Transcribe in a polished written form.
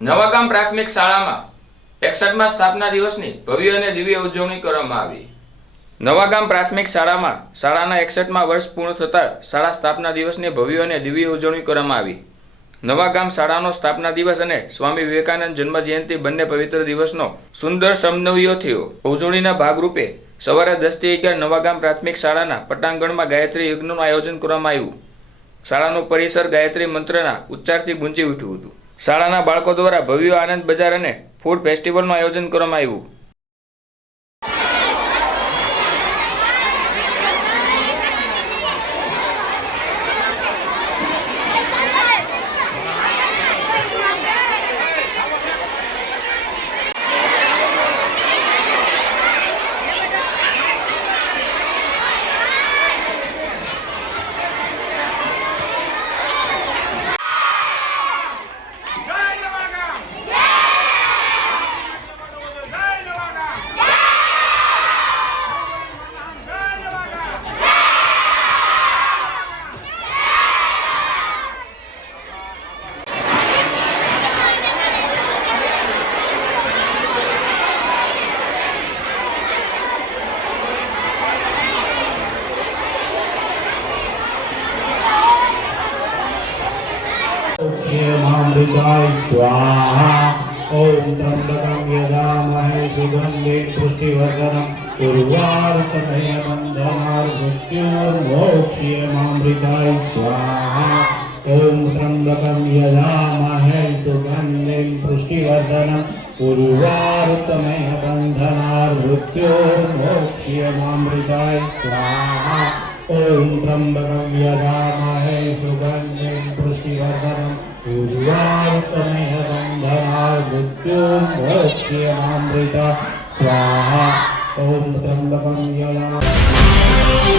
નવાગામ પ્રાથમિક શાળામાં 61મા સ્થાપના દિવસની ભવ્ય અને દિવ્ય ઉજવણી કરવામાં આવી। નવાગામ પ્રાથમિક શાળામાં શાળાના 61મા વર્ષ પૂર્ણ થતા શાળા સ્થાપના દિવસની ભવ્ય અને દિવ્ય ઉજવણી કરવામાં આવી। નવાગામ શાળાનો સ્થાપના દિવસ અને સ્વામી વિવેકાનંદ જન્મ જયંતિ બંને પવિત્ર દિવસનો સુંદર સમન્વય થયો। ઉજવણીના ભાગરૂપે સવારે 10 થી 11 નવાગામ પ્રાથમિક શાળાના પટાંગણમાં ગાયત્રી યજ્ઞનું આયોજન કરવામાં આવ્યું। શાળાનું પરિસર ગાયત્રી મંત્રના ઉચ્ચારથી ગુંજી ઉઠ્યું હતું। શાળાના બાળકો દ્વારા ભવ્ય આનંદ બજાર અને ફૂડ ફેસ્ટિવલનું આયોજન કરવામાં આવ્યું। मामृताय स्वाहा ओम त्र्यंबकं यजामहे सुगंधिं पुष्टिवर्धनम् उर्वारुकमेव बन्धनार्मृत्योर्मोक्ष्ये मामृताय स्वाहा ओम त्र्यंबकं यजामहे सुगंधिं पुष्टिवर्धनम् उर्वारुकमेव बन्धनार्मृत्योर्मोक्ष्ये मामृताय स्वाहा ओम त्र्यंबकं यजामहे सुगंधिं पुष्टिवर्धनम् उर्वारुकमेव बन्धनार्मृत्योर्मोक्ष्ये मामृताय स्वाहा ओम त्र्यंबकं यजामहे